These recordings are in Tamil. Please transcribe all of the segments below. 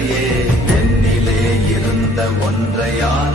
அறிந்ததில்லையே என்னிலே இருந்த ஒன்றையான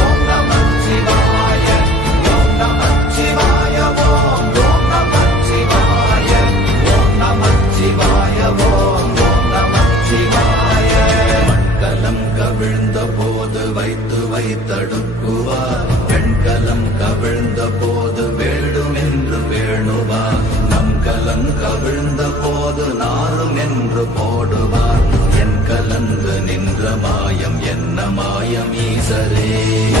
கலந்து மாயம் என்ன மாயம் ஈசரே?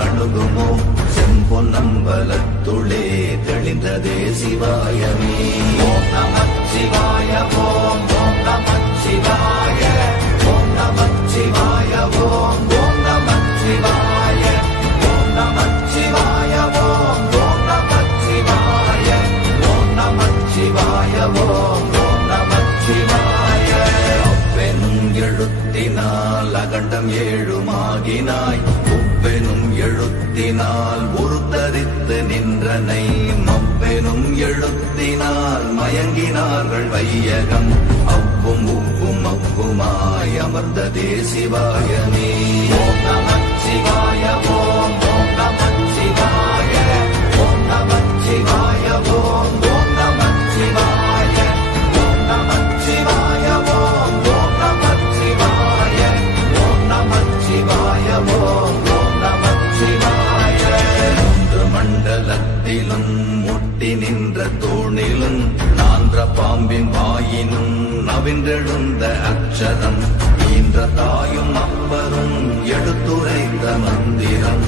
வந்து அணுகுமோ செம்பொன்னம்பலத்துளே தெளிந்ததே சிவாயமே. ஓம் நம சிவாய ஓம் ஓம் நம சிவாய. ஓம் நம சிவாய ஓம் ஓம் நம சிவாய. ஓம் நம சிவாய ஓம் ஓம் நம சிவாய. ஓம் நம சிவாய ஓம் ஓம் நம சிவாய. பெண் எழுத்தினால் அகண்டம் ஏழுமாகினாய். எழுத்தினால் உருத்தரித்து நின்றனை மப்பெனும் எழுத்தினால் மயங்கினார்கள் வையகம். அவ்வும் உவ்வும் அவ்வுமாய் அமர்ந்த சிவாயமே. ஓம் நவின்றெழுந்த அக்ஷரம் ஈன்ற தாயும் அப்பரும் எடுத்துரைந்த மந்திரம்.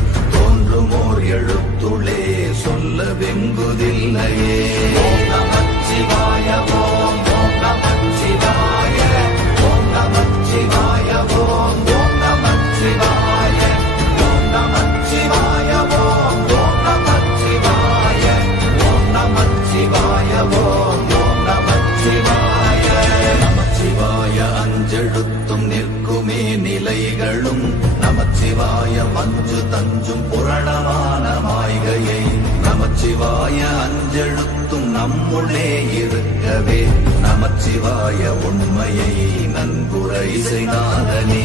அஞ்செழுத்தும் நிற்குமே நிலைகளும் நமச்சிவாய மஞ்சு தஞ்சும் புரணமான மாய்கையை நமச்சிவாய அஞ்செழுத்தும் நம்முள்ளே இருக்கவே. நமச்சிவாய உண்மையை நன்குரை செய்தாதனே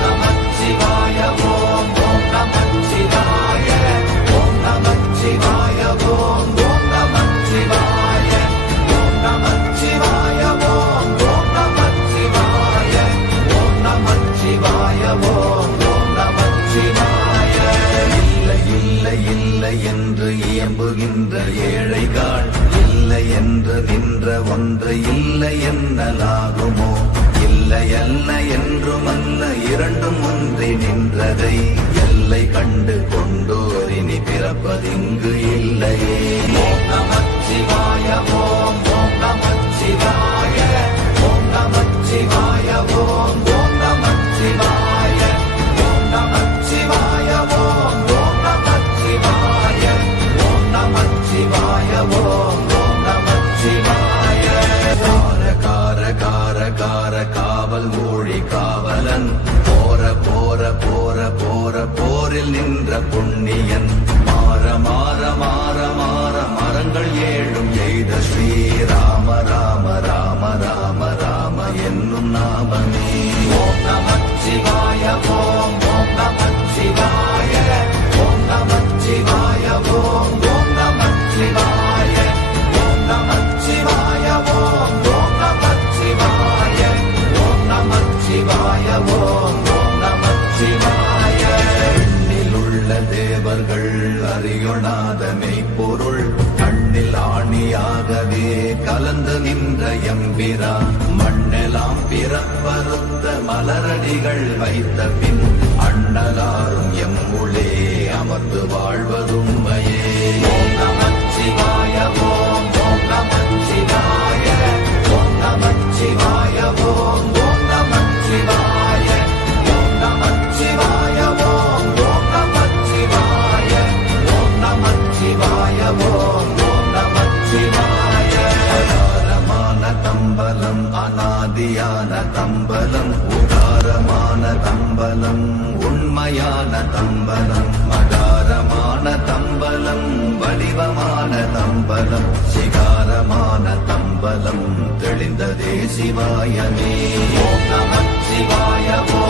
நமச்சிவாய ஓம் ஓம் நமச்சிவாய. மலரடிகள் வைத்த பின் அண்ணலாரும் எம்முளே அமர்ந்து வாழ்வதுண்மையே. நமச்சிவாய ஓம் ஓம் நமச்சிவாய ஓம் நமச்சிவாய ஓம் ஓம் நமச்சிவாய ஓம் நமச்சிவாய ஓம் ஓம் நமச்சிவாய ஓம் நமச்சிவாய ஓம் ஓம் நமச்சிவாய. தம்பலம் அனாதியான தம்பலம் தம்பலம் உண்மையான தம்பலம் மகாரமான தம்பலம் வடிவமான தம்பலம் சிகாரமான தம்பலம் தெளிந்ததே சிவாயமே. ஓம் சிவாயமோ